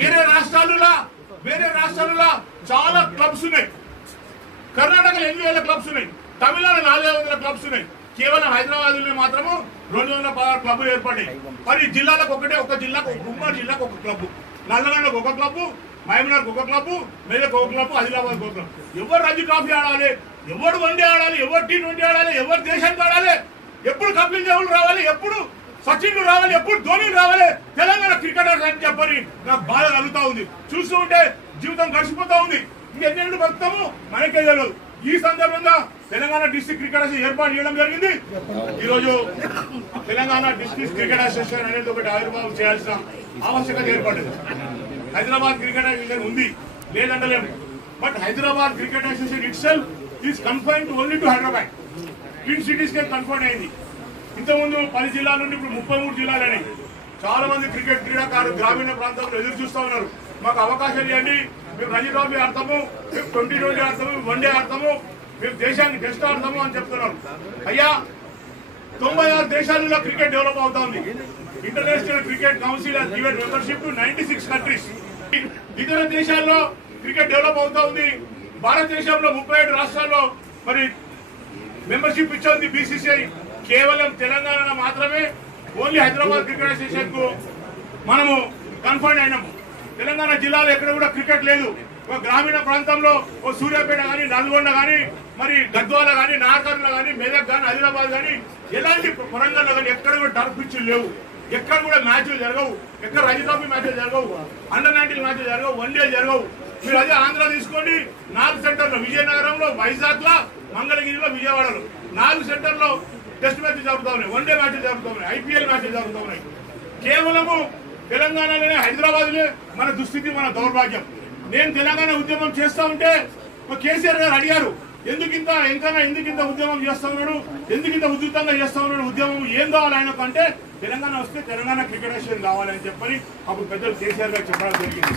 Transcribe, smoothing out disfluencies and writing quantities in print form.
వేరే రాష్ట్రాలలో చాలా క్లబ్స్ ఉన్నాయి. కర్ణాటకలో 8,000 క్లబ్స్ ఉన్నాయి. తమిళనాడు 400 క్లబ్స్ ఉన్నాయి. కేవలం హైదరాబాద్ లో మాత్రము 216 క్లబ్లు ఏర్పడ్డాయి. మరి జిల్లాలకు ఒక జిల్లాకు ఉమ్మడి జిల్లాకు ఒక క్లబ్, నల్లగొండకు ఒక క్లబ్, మహబూబ్నగర్కు ఒక క్లబ్, మెదక్ ఒక క్లబ్, ఆదిలాబాద్ ఒక క్లబ్. ఎవరు రంజీ ట్రోఫీ ఆడాలి, ఎవరు వన్డే ఆడాలి, ఎవరు T20 ఆడాలి, ఎవరు దేశానికి ఆడాలి, ఎప్పుడు కపిల్ దేవులు రావాలి, ఎప్పుడు సచిన్ రావాలి, ఎప్పుడు ధోని రావాలి, తెలంగాణ క్రికెటర్స్ అని చెప్పని నాకు బాధ కలుగుతా ఉంది. చూస్తూ ఉంటే జీవితం గడిచిపోతా ఉంది. ఇంకెన్నేళ్ళు బతుకుతాము మనకే తెలియదు. ఈ సందర్భంగా తెలంగాణ డిస్ట్రిక్ట్ క్రికెట్ అసోసియేషన్ ఏర్పాటు చేయడం జరిగింది. ఈ రోజు తెలంగాణ డిస్ట్రిక్ట్ క్రికెట్ అసోసియేషన్ అనేది ఒకటి ఆవిర్భావం చేయాల్సిన ఆవశ్యకత ఏర్పడింది. హైదరాబాద్ క్రికెట్ అసోసియేషన్ ఉంది లేదంటలేము. But Hyderabad cricket association itself is confined only to Hyderabad. Twin cities కే కన్ఫైన్ అయింది. ఇంతకుముందు 10 జిల్లాల నుండి ఇప్పుడు 33 జిల్లాలని. చాలా మంది క్రీడాకారులు గ్రామీణ ప్రాంతంలో ఎదురు చూస్తా ఉన్నారు. మాకు అవకాశం ఇవ్వండి, మేము రంజీ ట్రోఫీ ఆడతాము, మేము T20 ఆడతాము, వన్డే ఆడతాము, మేము దేశానికి టెస్ట్ ఆడతాము అని చెప్తున్నారు. అయ్యా 96 దేశాలలో క్రికెట్ డెవలప్ అవుతా ఉంది. International cricket council has given membership to 96 countries. ఇతర దేశాల్లో క్రికెట్ డెవలప్ అవుతా ఉంది. భారతదేశంలో 37 రాష్ట్రాల్లో మరి మెంబర్షిప్ ఇచ్చింది BCCI. కేవలం తెలంగాణ మాత్రమే ఓన్లీ హైదరాబాద్ క్రికెట్ అసోసియేషన్ కు మనము కన్ఫర్మ్ అయినాము. తెలంగాణ జిల్లాలో ఎక్కడ కూడా క్రికెట్ లేదు. ఒక గ్రామీణ ప్రాంతంలో ఓ సూర్యాపేట కానీ, నల్గొండ కానీ, మరి గద్వాల కానీ, నాగర్లో కానీ, మెదక్ కానీ, ఆదిలాబాద్ కానీ, ఎలాంటి వరంగల్లో కానీ ఎక్కడ కూడా టర్ఫ్ పిచ్చులు లేవు. ఎక్కడ కూడా మ్యాచ్లు జరగవు. ఎక్కడ రంజీ ట్రోఫీ మ్యాచ్లు జరగవు, అండర్-19 మ్యాచ్లు జరగవు, వన్డే జరగవు. మీరు అదే ఆంధ్ర తీసుకోండి, 4 సెంటర్లో విజయనగరంలో, వైజాగ్ లో, మంగళగిరిలో, విజయవాడలో 4 సెంటర్లో టెస్ట్ మ్యాచ్లు జరుగుతూ ఉన్నాయి, వన్డే మ్యాచ్లు జరుగుతూ ఉన్నాయి, IPL మ్యాచ్లు జరుగుతూ ఉన్నాయి. కేవలము తెలంగాణలోనే, హైదరాబాద్ లో మన దుస్థితి, మన దౌర్భాగ్యం. నేను తెలంగాణ ఉద్యమం చేస్తా ఉంటే కేసీఆర్ గారు అడిగారు, ఎందుకు ఇంత ఉద్యమం చేస్తా ఉన్నాడు, ఎందుకు ఇంత ఉధృతంగా చేస్తా ఉన్నాడు, ఉద్యమం ఏం కావాలి ఆయనకు అంటే తెలంగాణ వస్తే తెలంగాణ క్రికెట్ అసోసియేషన్ కావాలని చెప్పని అప్పుడు పెద్దలు కేసీఆర్ గారు చెప్పడం జరిగింది.